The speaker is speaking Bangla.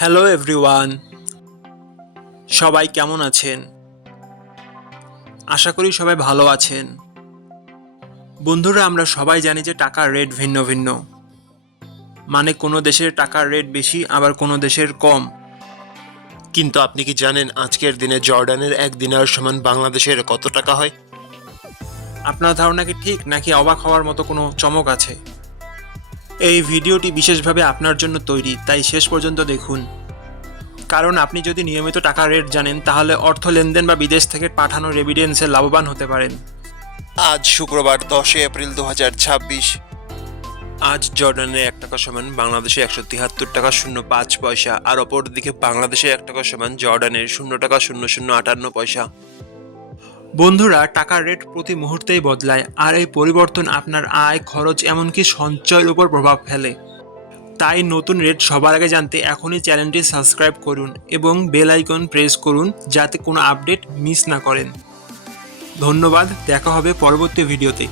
হ্যালো এভরিওয়ান, সবাই কেমন আছেন? আশা করি সবাই ভালো আছেন। বন্ধুরা, আমরা সবাই জানি যে টাকার রেট ভিন্ন ভিন্ন। মানে কোনো দেশের টাকার রেট বেশি, আবার কোনো দেশের কম। কিন্তু আপনি কি জানেন আজকের দিনে জর্ডানের 1 দিনার সমান বাংলাদেশের কত টাকা হয়? আপনার ধারণা কি ঠিক, নাকি অবাক হওয়ার মতো কোনো চমক আছে? এই ভিডিওটি বিশেষভাবে আপনার জন্য তৈরি, তাই শেষ পর্যন্ত দেখুন। কারণ আপনি যদি নিয়মিত টাকার রেট জানেন, তাহলে অর্থ লেনদেন বা বিদেশ থেকে পাঠানো রেমিটেন্সে লাভবান হতে পারেন। আজ শুক্রবার 10 এপ্রিল 2026। আজ জর্ডানের 1 টাকা সমান বাংলাদেশে 173 টাকা 05 পয়সা, আর অপরদিকে বাংলাদেশে 1 টাকা সমান জর্ডানের 0 টাকা 0058 পয়সা। বন্ধুরা, টাকার রেট প্রতি মুহূর্তেই বদলায়, আর এই পরিবর্তন আপনার আয়, খরচ, এমনকি সঞ্চয়ের উপর প্রভাব ফেলে। তাই নতুন রেট সবার আগে জানতে এখনই চ্যানেলটি সাবস্ক্রাইব করুন এবং বেল আইকন প্রেস করুন, যাতে কোনো আপডেট মিস না করেন। ধন্যবাদ, দেখা হবে পরবর্তী ভিডিওতে।